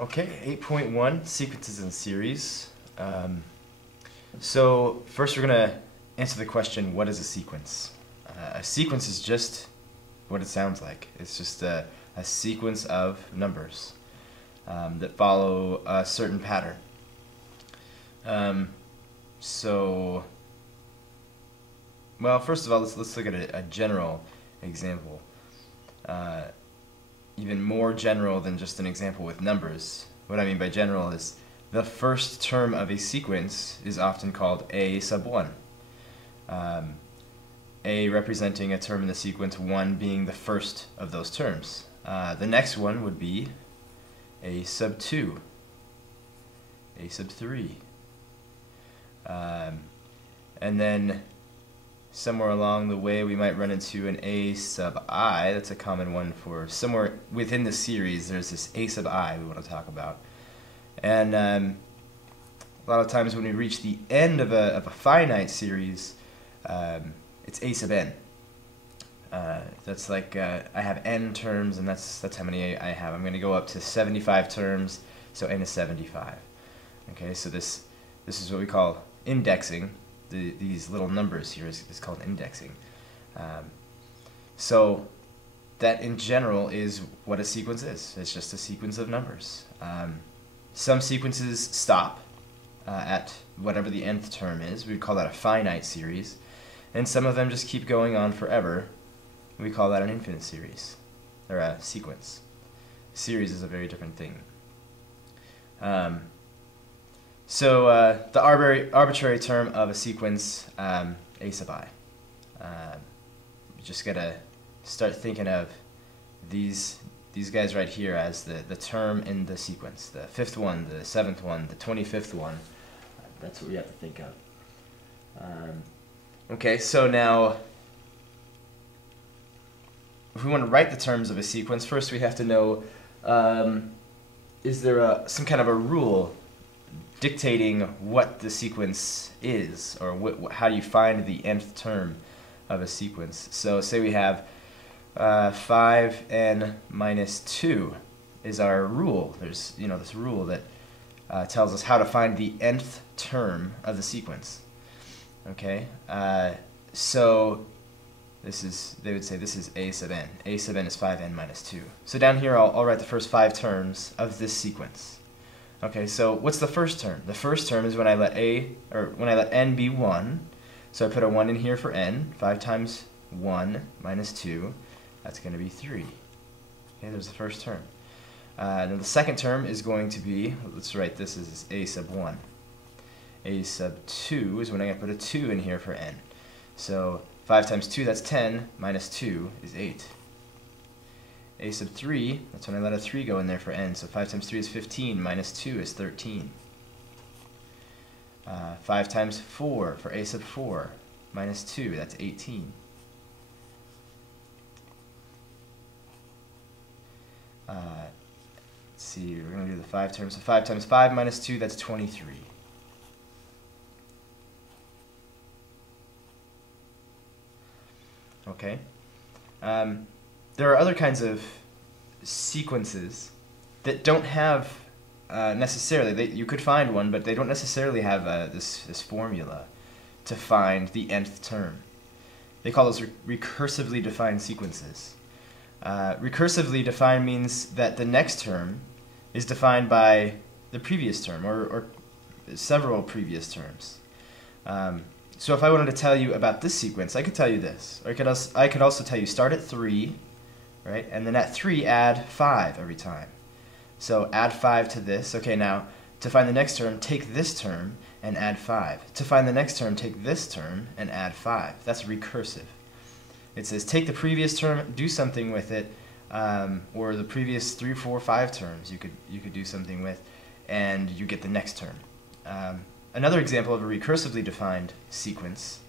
Okay, 8.1, sequences and series. So first we're going to answer the question, what is a sequence? A sequence is just what it sounds like. It's just a sequence of numbers that follow a certain pattern. Well, first of all, let's look at a general example. Even more general than just an example with numbers. What I mean by general is the first term of a sequence is often called a sub 1. A representing a term in the sequence, 1 being the first of those terms. The next one would be a sub 2, a sub 3, and then somewhere along the way we might run into an a sub I. That's a common one for somewhere within the series. There's this a sub I we want to talk about. And a lot of times when we reach the end of a finite series, it's a sub n. That's like I have n terms, and that's how many I have. I'm going to go up to 75 terms, so n is 75. Okay, so this is what we call indexing. These little numbers here is called indexing. So that in general is what a sequence is. It's just a sequence of numbers. Some sequences stop at whatever the nth term is. We call that a finite series. And some of them just keep going on forever. We call that an infinite series, or a sequence. Series is a very different thing. So the arbitrary term of a sequence, a sub I. You just gotta start thinking of these guys right here as the term in the sequence. The 5th one, the 7th one, the 25th one. That's what we have to think of. Okay, so now if we want to write the terms of a sequence, first we have to know, is there some kind of a rule dictating what the sequence is, or how do you find the nth term of a sequence? So say we have 5n minus 2 is our rule. There's this rule that tells us how to find the nth term of the sequence. Okay, so they would say this is a sub n. A sub n is 5n minus 2. So down here I'll write the first 5 terms of this sequence. Okay, so what's the first term? The first term is when I let n be 1. So I put a 1 in here for n. 5 times 1 minus 2, that's going to be 3. Okay, there's the first term. Then the second term is going to be, let's write this as a sub 1. A sub 2 is when I put a 2 in here for n. So 5 times 2, that's 10, minus 2 is 8. A sub 3, that's when I let a 3 go in there for n. So 5 times 3 is 15, minus 2 is 13. 5 times 4 for a sub 4, minus 2, that's 18. Let's see, we're going to do the 5 terms. So 5 times 5 minus 2, that's 23. Okay. There are other kinds of sequences that don't have necessarily, you could find one, but they don't necessarily have this formula to find the nth term. They call those recursively defined sequences. Recursively defined means that the next term is defined by the previous term, or several previous terms. So if I wanted to tell you about this sequence, I could tell you this. Or I could also tell you start at 3, right? And then at 3 add 5 every time. So add 5 to this. Okay, now to find the next term, take this term and add 5. To find the next term, take this term and add 5. That's recursive. It says take the previous term, do something with it, or the previous 3, 4, 5 terms you could do something with, and you get the next term. Another example of a recursively defined sequence,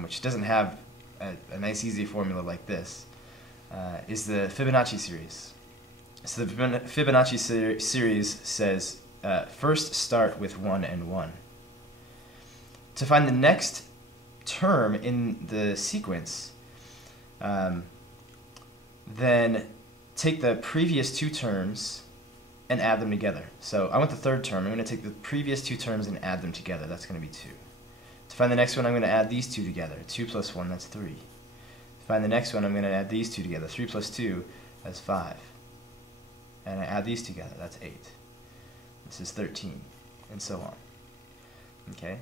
which doesn't have a nice easy formula like this, is the Fibonacci series. So the Fibonacci series says first start with 1 and 1. To find the next term in the sequence, then take the previous 2 terms and add them together. So I want the third term. I'm going to take the previous two terms and add them together. That's going to be 2. To find the next one, I'm going to add these two together. 2 plus 1, that's 3. To find the next one, I'm going to add these two together. 3 plus 2, that's 5. And I add these together, that's 8. This is 13, and so on. Okay?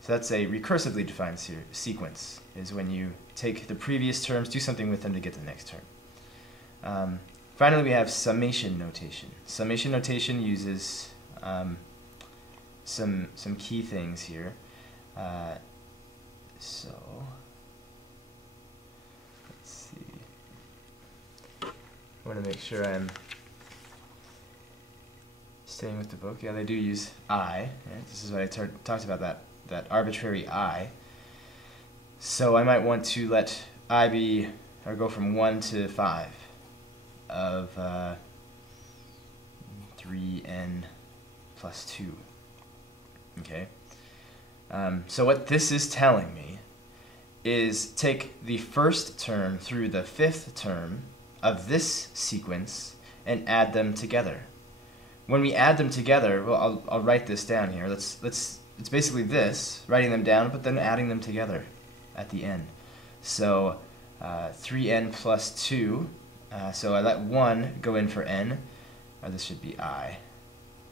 So that's a recursively defined sequence, is when you take the previous terms, do something with them to get to the next term. Finally, we have summation notation. Summation notation uses some key things here. So let's see. I want to make sure I'm staying with the book. Yeah, they do use I. Right? This is what I talked about, that arbitrary I. So I might want to let I be, or go from 1 to 5 of 3n plus 2. Okay? So what this is telling me is take the first term through the 5th term of this sequence and add them together. When we add them together, well, I'll write this down here. It's basically this, writing them down, but then adding them together at the end. So 3n plus 2. So I let 1 go in for n, or this should be I,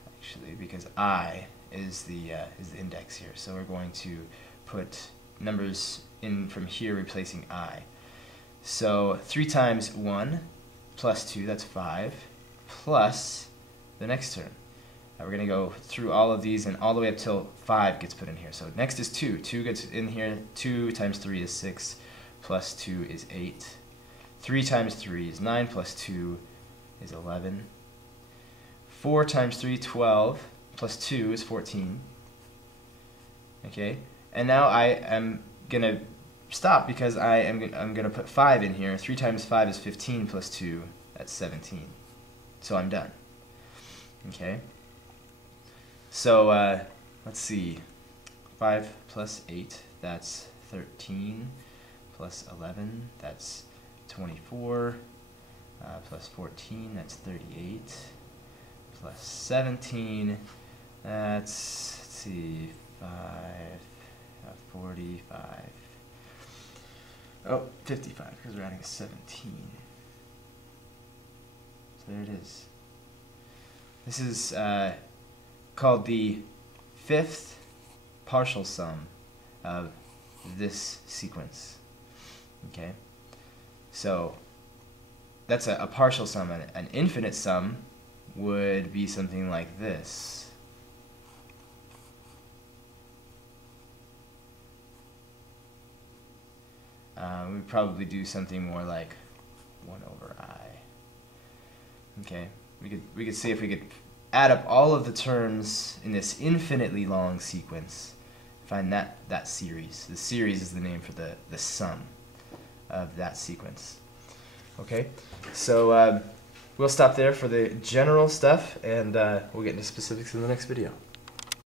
actually, because I is the index here. So we're going to put numbers in from here replacing I. So 3 times 1 plus 2, that's 5, plus the next term. We're going to go through all of these and all the way up till 5 gets put in here. So next is 2. 2 gets in here. 2 times 3 is 6, plus 2 is 8. 3 times 3 is 9, plus 2 is 11. 4 times 3, 12, plus 2 is 14. Okay, and now I am going to stop because I'm going to put 5 in here. 3 times 5 is 15, plus 2, that's 17. So I'm done. Okay, so let's see. 5 plus 8, that's 13, plus 11, that's 24, plus 14, that's 38, plus 17, that's, let's see, 45, oh, 55, because we're adding 17. So there it is. This is called the 5th partial sum of this sequence. Okay? So that's a partial sum. An infinite sum would be something like this. We'd probably do something more like 1 over I. Okay? We could see if we could add up all of the terms in this infinitely long sequence, find that series. The series is the name for the sum of that sequence. Okay, so we'll stop there for the general stuff, and we'll get into specifics in the next video.